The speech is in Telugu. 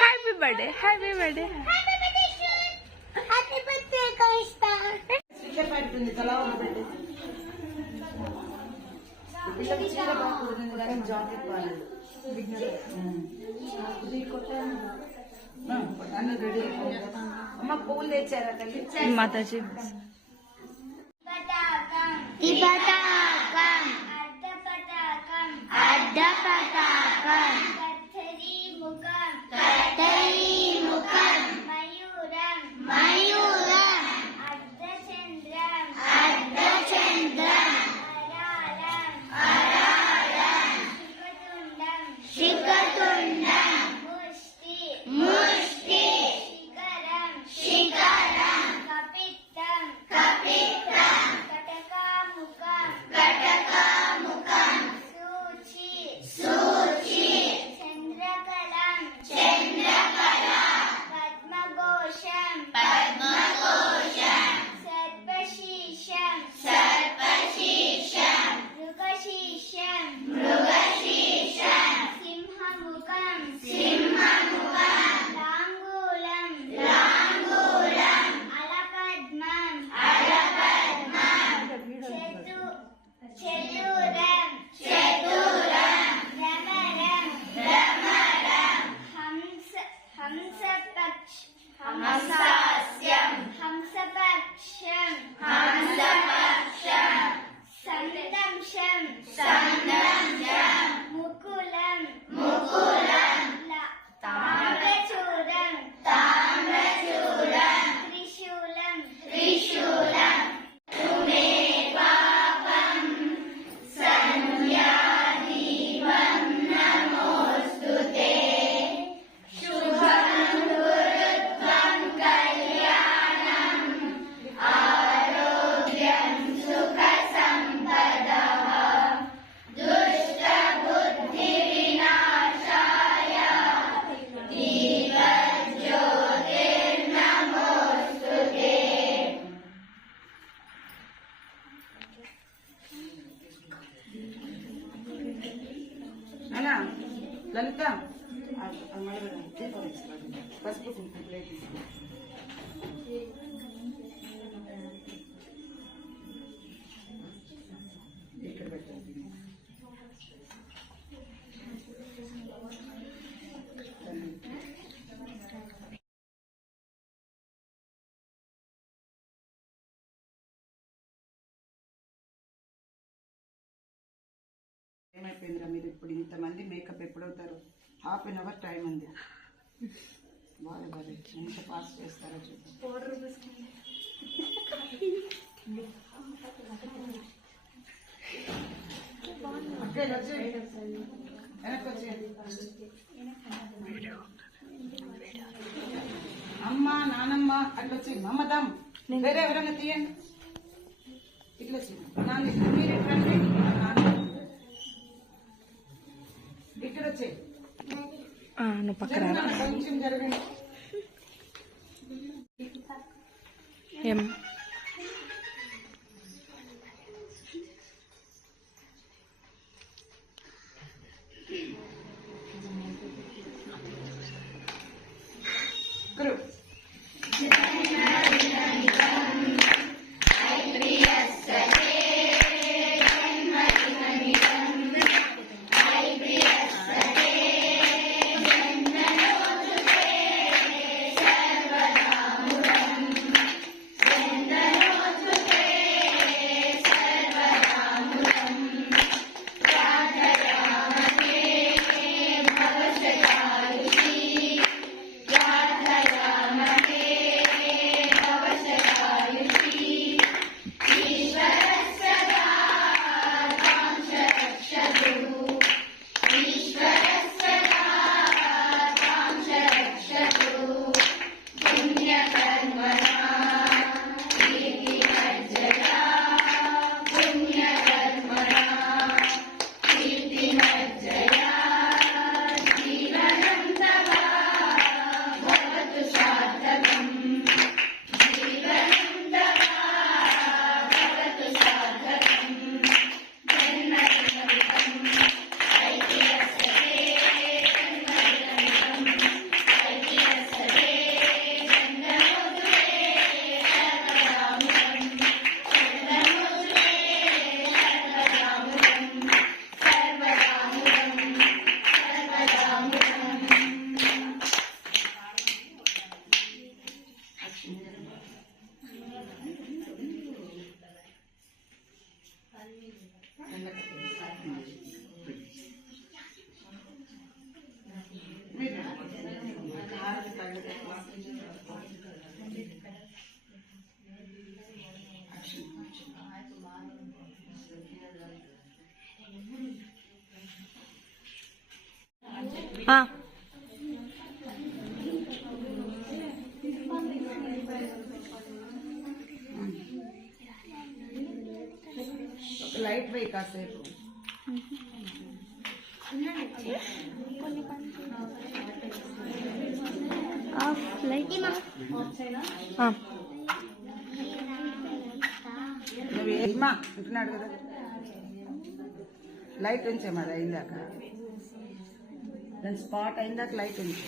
Happy birthday happy birthday happy birthday కనిష్ట స్టిక్కర్ పెడుతుంది తలవన పెట్టి పిల్లకి చీర బాగుంటుంది కానీ జాకెట్ బాలేదు అన్న రెడీ అమ్మ పూలు తెచ్చారా తల్లి మాతాజీ ఈ పతాకం అడ్డ పతాకం కత్తరి ముఖం మయూరం అర్ధచంద్రం అరారం శిఖతుండం ముష్టి శిఖరం కపిత్తం కటకాముఖం సూచి చంద్రకళ పద్మఘోషం సర్పశీర్షం మృగశీర్షం సింహముఖం లాంగూలం అలపద్మం చతురం భ్రమరం హంసపక్షం సందంశం ముకులం తామ్రచూరం త్రిశూలం తుమే పాపం సంధ్యాదీపం నమోస్తుతే శుభం గురుత్వం కళ్యాణం ఆరోగ్యం సుఖ సంపదః దుష్టబుద్ధి వినాశాయ దీపజ్యోతిర్నమోస్తుతే అన్నా లలిత పసుపు కుంకుమ ప్లేట్ ఇక్కడ పెట్టండి ఏమైపోయిందిరా మీరు ఇప్పుడు ఇంతమంది మేకప్ ఎప్పుడవుతారు హాఫ్ అన్ అవర్ టైం ఉంది బాగా బాగా ఎంత ఫాస్ట్ చేస్తారో చూద్దాం అమ్మ నానమ్మ అట్లా వచ్చి మమ్మదం వేరే ఎవరైనా తీయండి ఇట్లా వచ్చి నాన్న మీరు ఎట్లండి ఇక్కడ వచ్చే నువ్వు పక్కన కొంచెం జరగండి ఏం గురు ఆ. లైట్ వెయ్యి కాసేపు. ఆ. నువ్వేమా ఉంటున్నాడు కదా, లైట్ ఉంచే మరి అయిందాక, దాని స్పాట్ అయిందాక లైట్ ఉంచే.